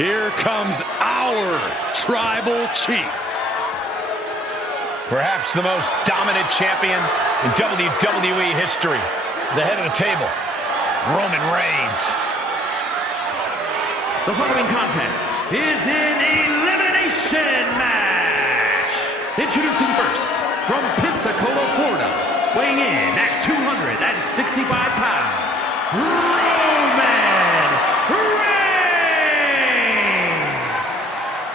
Here comes our tribal chief. Perhaps the most dominant champion in WWE history. The head of the table, Roman Reigns. The following contest is an elimination match. Introducing first, from Pensacola, Florida, weighing in at 265 pounds, Roman Reigns.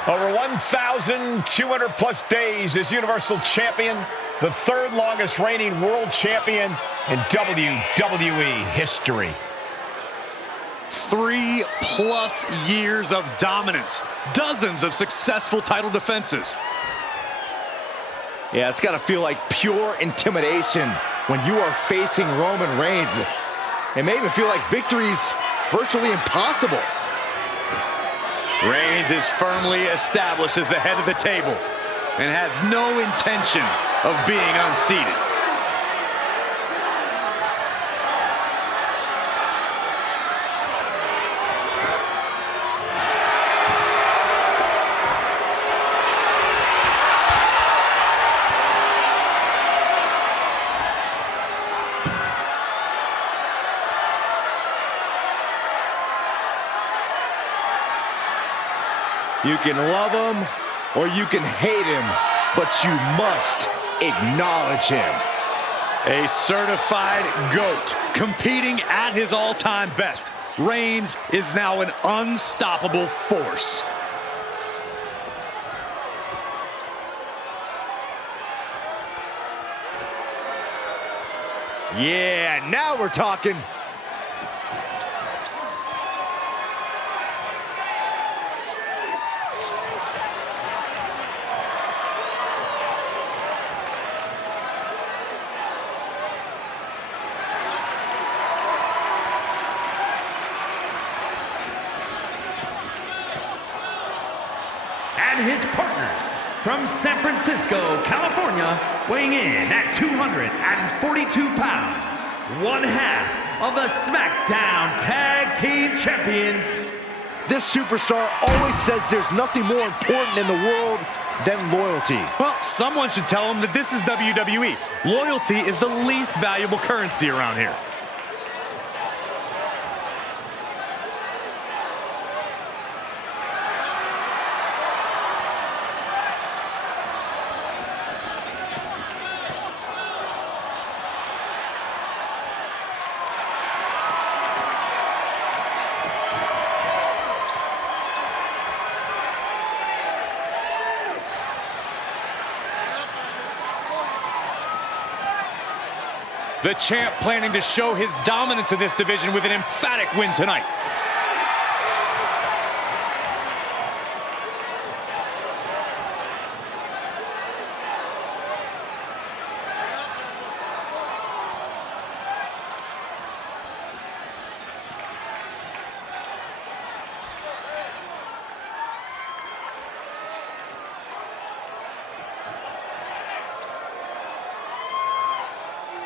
Over 1,200 plus days as Universal Champion, the third longest reigning world champion in WWE history. 3+ years of dominance, dozens of successful title defenses. Yeah, it's got to feel like pure intimidation when you are facing Roman Reigns. It may even feel like victory's virtually impossible. Reigns is firmly established as the head of the table and has no intention of being unseated. You can love him or you can hate him, but you must acknowledge him. A certified GOAT competing at his all-time best. Reigns is now an unstoppable force. Yeah, now we're talking. And his partners, from San Francisco, California, weighing in at 242 pounds, one half of the SmackDown Tag Team Champions. This superstar always says there's nothing more important in the world than loyalty. Well, someone should tell him that this is WWE. Loyalty is the least valuable currency around here. The champ planning to show his dominance in this division with an emphatic win tonight.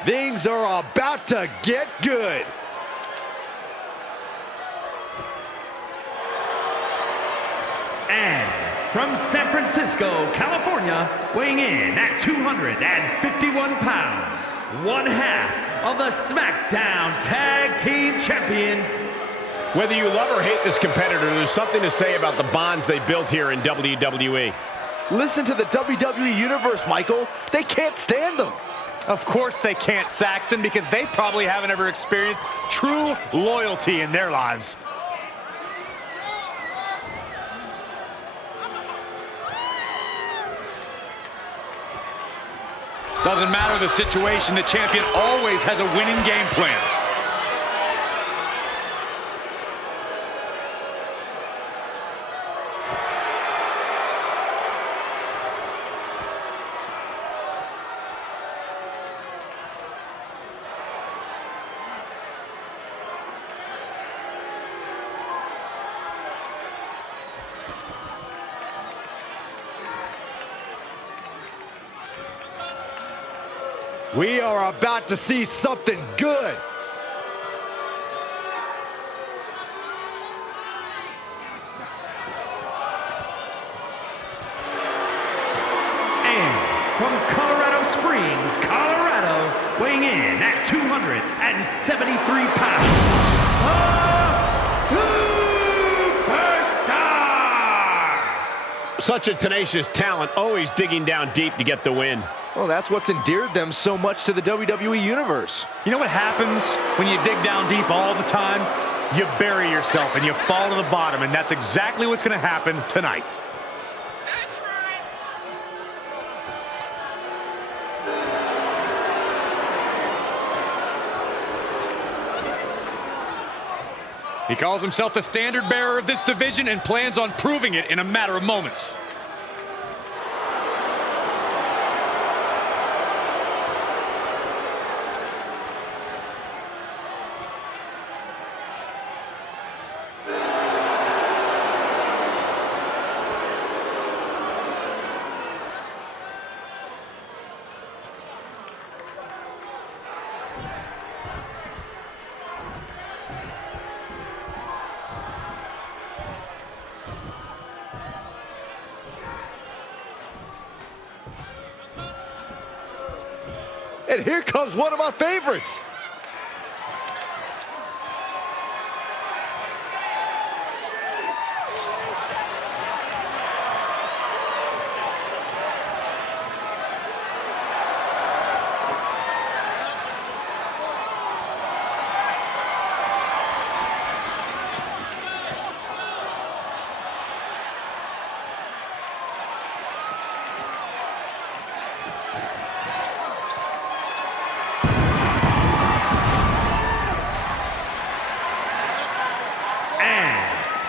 Things are about to get good. And from San Francisco, California, weighing in at 251 pounds, one half of the SmackDown Tag Team Champions. Whether you love or hate this competitor, there's something to say about the bonds they built here in WWE. Listen to the WWE Universe, Michael. They can't stand them. Of course they can't, Saxton, because they probably haven't ever experienced true loyalty in their lives. Doesn't matter the situation, the champion always has a winning game plan. We are about to see something good. And from Colorado Springs, Colorado, weighing in at 273 pounds, the Superstar! Such a tenacious talent, always digging down deep to get the win. Well, that's what's endeared them so much to the WWE Universe. You know what happens when you dig down deep all the time? You bury yourself and you fall to the bottom, and that's exactly what's going to happen tonight. That's right. He calls himself the standard bearer of this division and plans on proving it in a matter of moments. And here comes one of my favorites.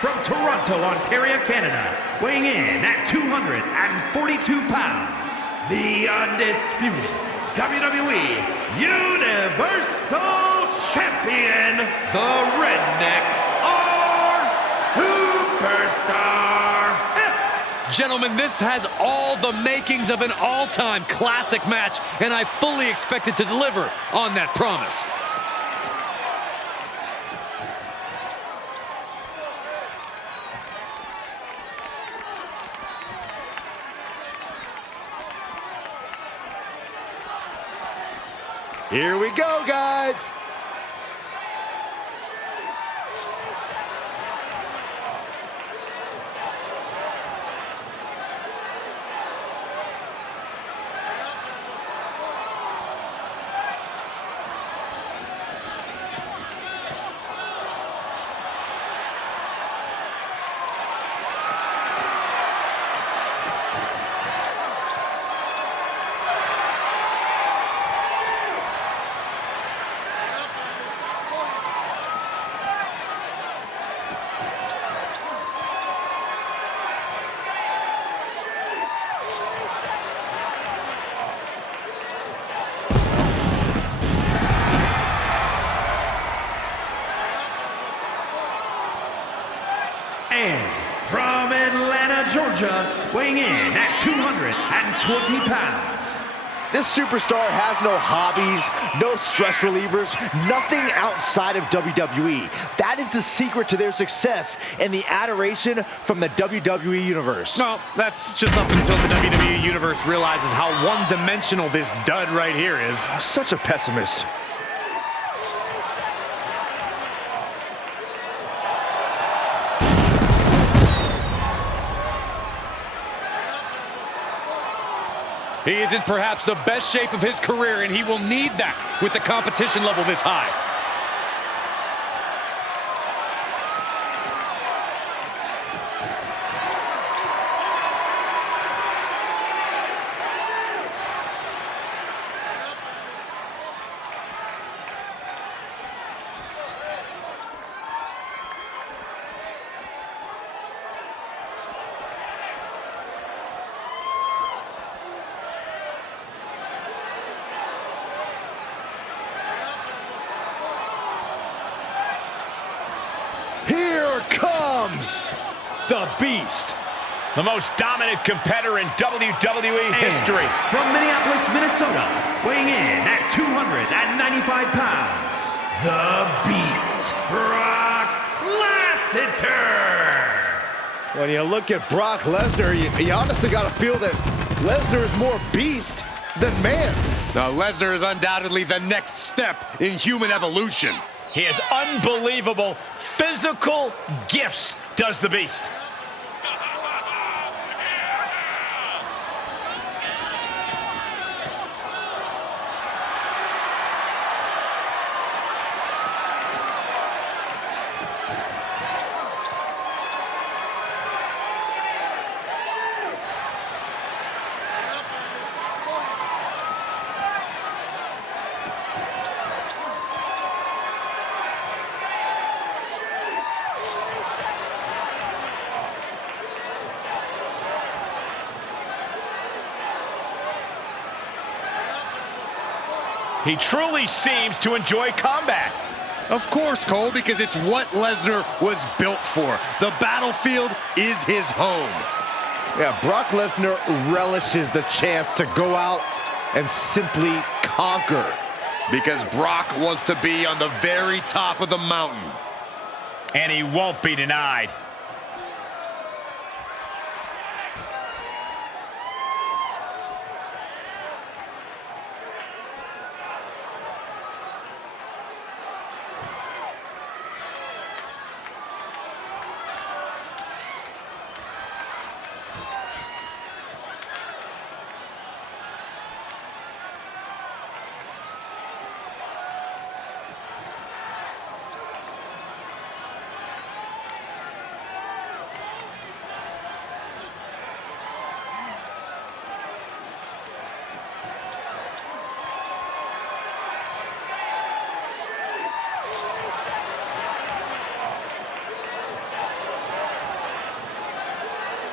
From Toronto, Ontario, Canada, weighing in at 242 pounds, the undisputed WWE Universal Champion, the Redneck R-Superstar Epps. Gentlemen, this has all the makings of an all-time classic match, and I fully expect it to deliver on that promise. Here we go, guys. And from Atlanta, Georgia, weighing in at 220 pounds, This superstar has no hobbies, no stress relievers, nothing outside of WWE. That is the secret to their success and the adoration from the WWE Universe. No, that's just up until the WWE Universe realizes how one-dimensional this dud right here is. Such a pessimist. He is in perhaps the best shape of his career, and he will need that with the competition level this high. Here comes the Beast. The most dominant competitor in WWE history. From Minneapolis, Minnesota, weighing in at 295 pounds, the Beast, Brock Lesnar. When you look at Brock Lesnar, you honestly got to feel that Lesnar is more beast than man. Now, Lesnar is undoubtedly the next step in human evolution. He has unbelievable physical gifts, does the Beast. He truly seems to enjoy combat. Of course, Cole, because it's what Lesnar was built for. The battlefield is his home. Yeah, Brock Lesnar relishes the chance to go out and simply conquer. Because Brock wants to be on the very top of the mountain. And he won't be denied.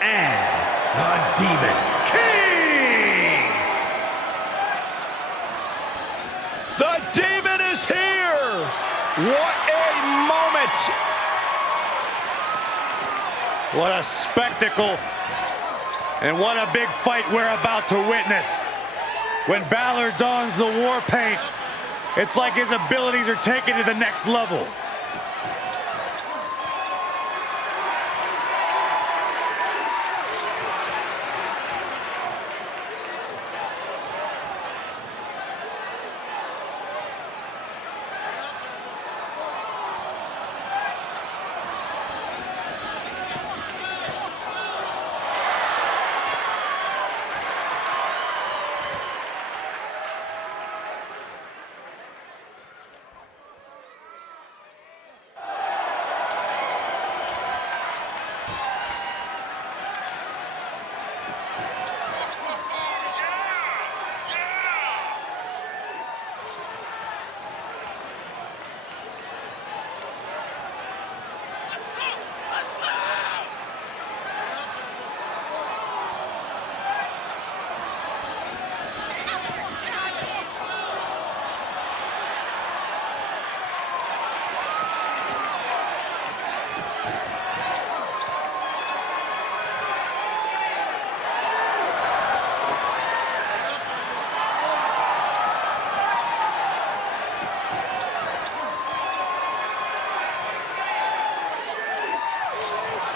And the Demon King! The Demon is here! What a moment! What a spectacle. And what a big fight we're about to witness. When Balor dons the war paint, it's like his abilities are taken to the next level.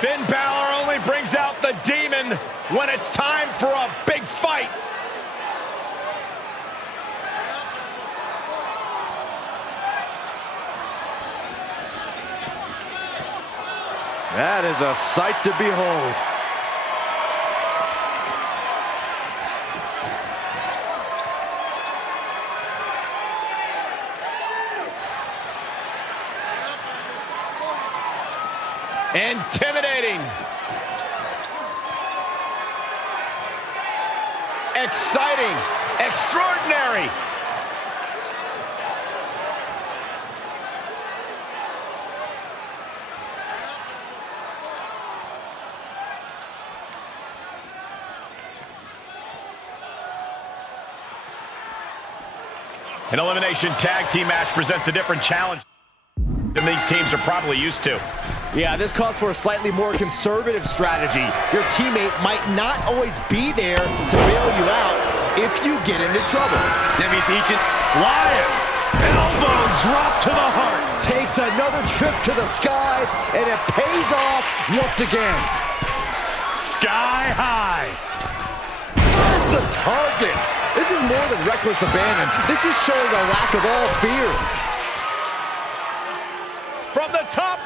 Finn Balor only brings out the Demon when it's time for a big fight. That is a sight to behold. Intimidating. Exciting. Extraordinary. An elimination tag team match presents a different challenge than these teams are probably used to. Yeah, this calls for a slightly more conservative strategy. Your teammate might not always be there to bail you out if you get into trouble. That means each flying. Elbow drop to the heart. Takes another trip to the skies, and it pays off once again. Sky high. target. This is more than reckless abandon. This is showing a lack of all fear. From the top.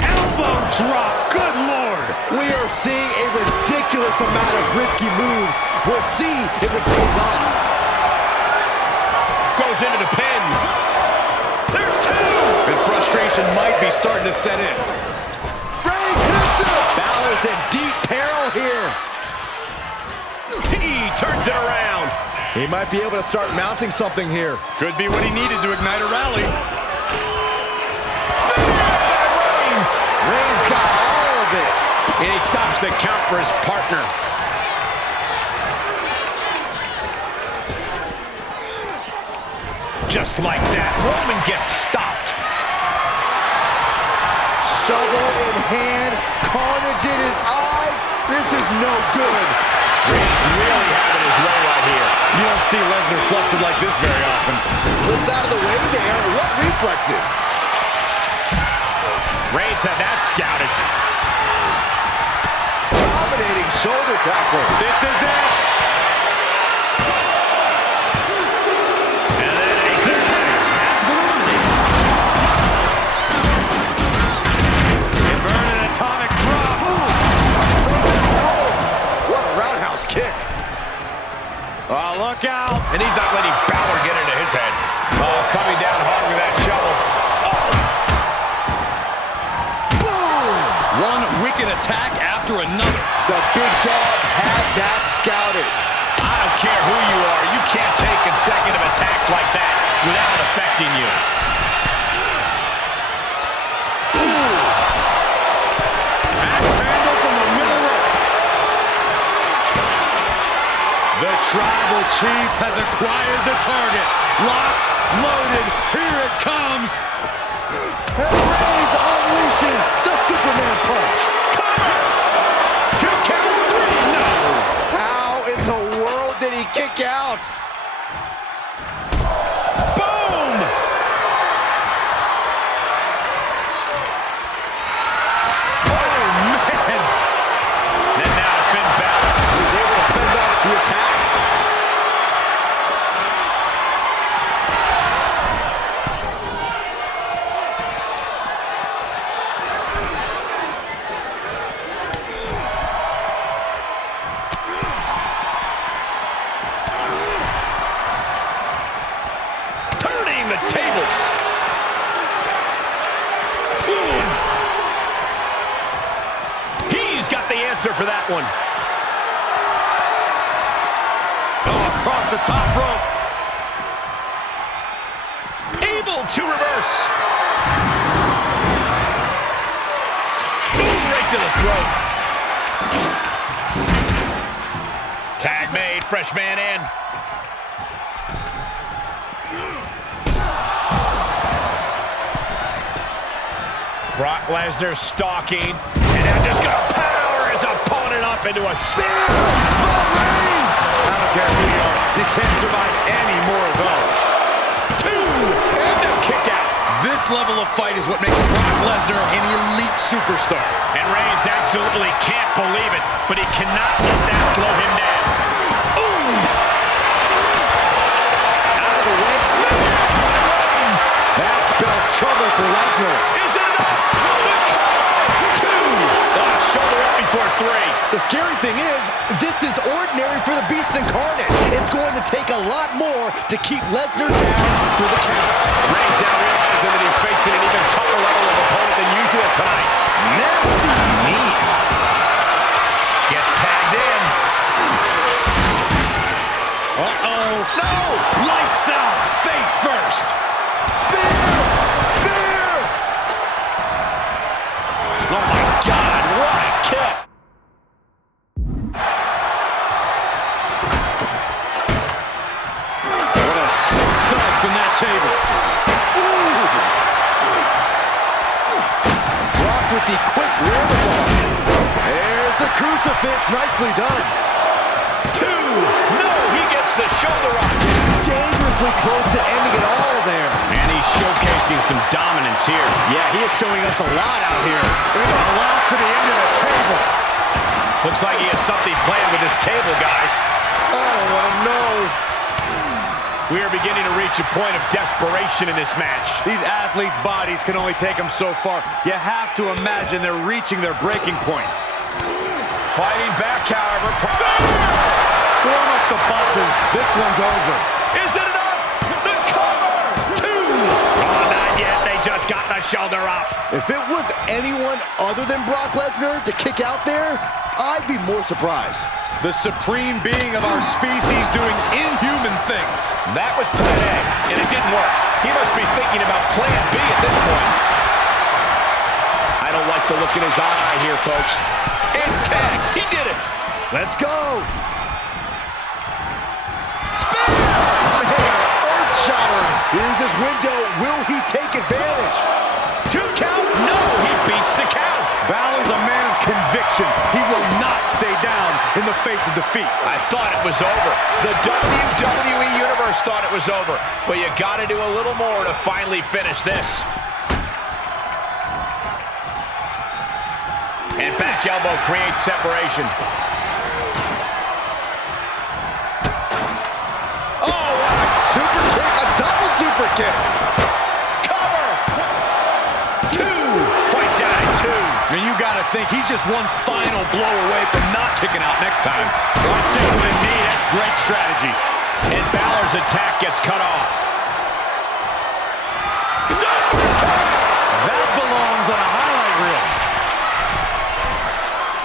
Elbow drop. Good Lord. We are seeing a ridiculous amount of risky moves. We'll see if it pays off. Goes into the pin. There's two. And frustration might be starting to set in. Reigns hits it. Balor's in deep peril here. He turns it around. He might be able to start mounting something here. Could be what he needed to ignite a rally. Reigns got all of it. And he stops the count for his partner. Just like that, Roman gets stopped. Shovel in hand, carnage in his eyes. This is no good. Reigns really having his way right here. You don't see Lesnar flustered like this very often. Slips out of the way there. What reflexes? Reigns had that scouted. Dominating shoulder tackle. This is it. And then a third match has been eliminated. Inverted atomic drop. What a roundhouse kick. Oh, look out. And he's not letting Balor get into his head. Oh, coming down hard with that shovel. One wicked attack after another. The big dog had that scouted. I don't care who you are. You can't take consecutive attacks like that without it affecting you. Axe handle from the middle rope. The tribal chief has acquired the target. Locked, loaded, here it comes. And Reigns unleashes the Superman punch. Two count, three, no. How in the world did he kick out? Boom! Oh, man. And now to Finn Balor. He's able to fend off the attack. Turning the tables. Boom! He's got the answer for that one. Oh, across the top rope. Able to reverse. Boom, right to the throat. Tag made, fresh man in. Brock Lesnar stalking, and now just gonna power his opponent up into a spear. I don't care who you are. You can't survive any more of those. Two, and a kick out. This level of fight is what makes Brock Lesnar an elite superstar. And Reigns absolutely can't believe it, but he cannot let that slow him down. Ooh! Out of the way. That spells trouble for Lesnar. Is it enough? Two! Oh, shoulder up before three. The scary thing is, this is ordinary for the Beast Incarnate. It's going to take a lot more to keep Lesnar down for the count. Reigns now realizing that he's facing an even tougher level of opponent than usual tonight. Nasty knee. Gets tagged in. Uh-oh. No! Lights out. Face first. Spear! Spear! Oh my God, what a kick! What a sick thud from that table. Brock with the quick wherewithal. There's the crucifix. Nicely done. Two! No, he gets the shoulder up. Dangerously close to ending it all there. And he's showcasing some dominance here. Yeah, he is showing us a lot out here. Look at the last to the end of the table. Looks like he has something planned with his table, guys. don't want to know. We are beginning to reach a point of desperation in this match. These athletes' bodies can only take them so far. You have to imagine they're reaching their breaking point. Fighting back, however. Warm up the buses. This one's over. Is it enough? The cover! 2! Oh, not yet. They just got the shoulder up. If it was anyone other than Brock Lesnar to kick out there, I'd be more surprised. The supreme being of our species doing inhuman things. That was plan A, and it didn't work. He must be thinking about plan B at this point. I don't like the look in his eye here, folks. And tag, he did it. Let's go. Earth-shattering. Here's his window. Will he take advantage? 2 count? No, he beats the count. Balor's a man of conviction. He will not stay down in the face of defeat. I thought it was over. The WWE Universe thought it was over. But you got to do a little more to finally finish this. And back elbow creates separation. Oh, what a super kick. A double super kick. Cover! 2! Fights out at 2. And you got to think he's just one final blow away from not kicking out next time. Locked in with a knee. That's great strategy. And Balor's attack gets cut off. That belongs on a highlight reel.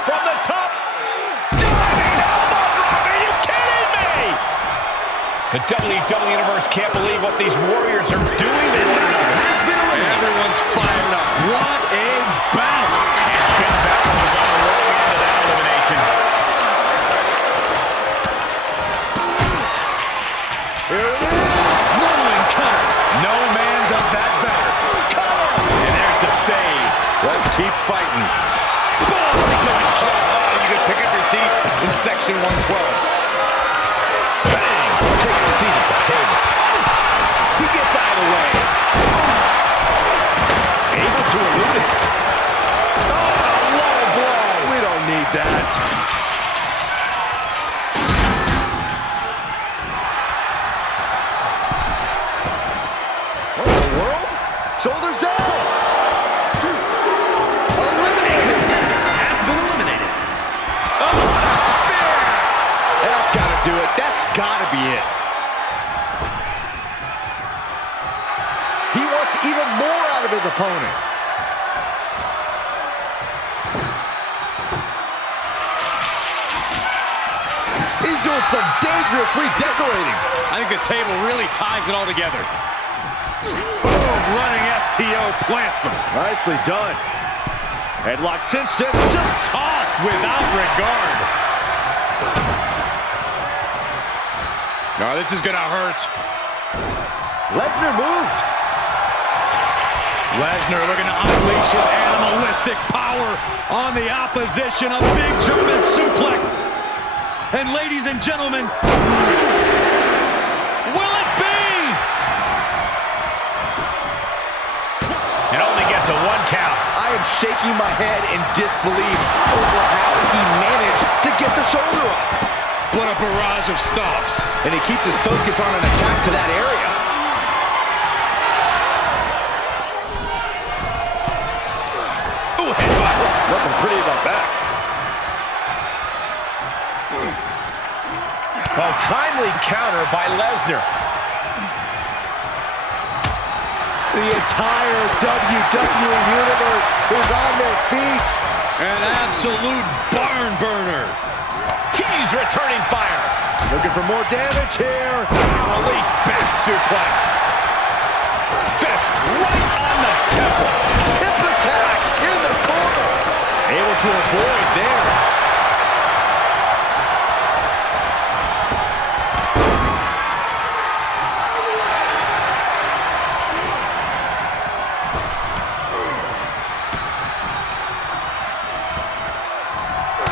From the top. Diving elbow drop. Are you kidding me? The WWE Universe can't believe what these Warriors are doing. Everyone's fired up. What a battle. And Finn Balor was on the wrong end of that elimination. Here it is. Rolling cutter. No man does that better. Cover. And there's the save. Let's keep fighting. Boom! Shot. Oh, you can pick up your seat in section 112. Bang. Take a seat at the table. He gets out of the way. Able to eliminate. Oh, low blow. We don't need that. What in the world? Shoulders down. Eliminated. Has been eliminated. Oh, a spear! That's got to do it. That's got to be it. He wants even more out of his opponent. He's doing some dangerous redecorating. I think the table really ties it all together. Boom! Running STO plants him. Nicely done. Headlock cinched in, just tossed without regard. Oh, this is gonna hurt. Lesnar moved. Lesnar looking to unleash his animalistic power on the opposition. A big German suplex. And ladies and gentlemen, will it be? It only gets a 1 count. I am shaking my head in disbelief over how he managed to get the shoulder up. What a barrage of stops. And he keeps his focus on an attack to that area. Ooh, headbutt. Nothing pretty about that. A timely counter by Lesnar. The entire WWE Universe is on their feet. An absolute barn burner. He's returning fire. Looking for more damage here. Release back suplex. Fist right on the temple. Hip attack in the corner. Able to avoid there.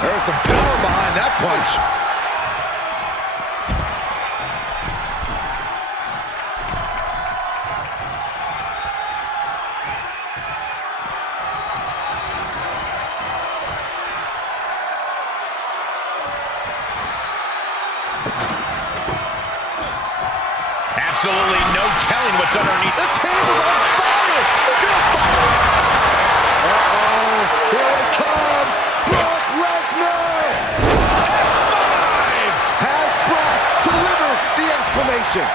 There's some power behind that punch. Absolutely no telling what's underneath. The table's on fire! Is it on fire? Uh-oh, here it comes! Brock Lesnar! F5! Has Brock delivered the exclamation?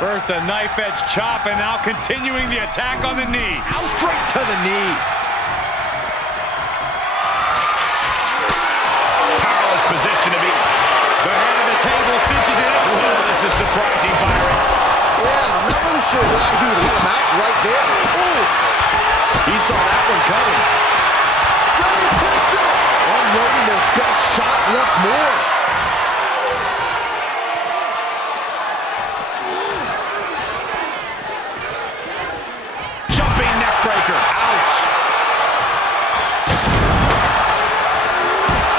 First a knife-edge chop, and now continuing the attack on the knee. Straight to the knee. Powerless position to be. The head of the table cinches it up. Oh, this is surprising, Byron. Yeah, I'm not really sure why he would let him out right there. Ooh! He saw that one coming. Reigns hits it! Unloading their best shot once more. Jumping neck breaker. Ouch.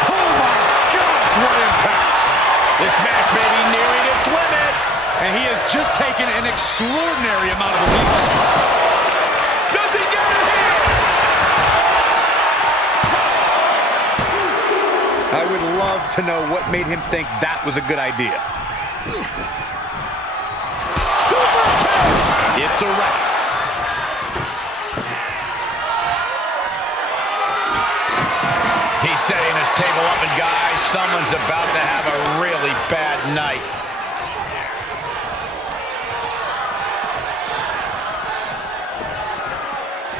Oh my gosh, what impact! This match may be nearing its limit. And he has just taken an extraordinary amount of abuse. Does he get it here? I would love to know what made him think that was a good idea. Super kick! It's a wrap. He's setting his table up, and guys, someone's about to have a really bad night.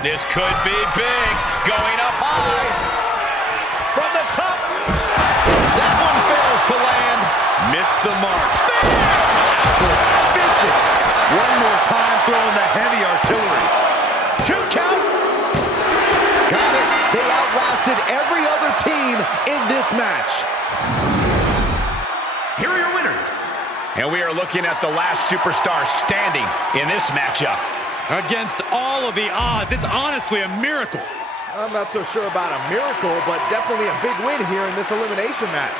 This could be big. Going up high. From the top. That one fails to land. Missed the mark. That was vicious. One more time throwing the heavy artillery. 2 count. Got it. They outlasted every other team in this match. Here are your winners. And we are looking at the last superstar standing in this matchup. Against all of the odds, it's honestly a miracle. I'm not so sure about a miracle, but definitely a big win here in this elimination match.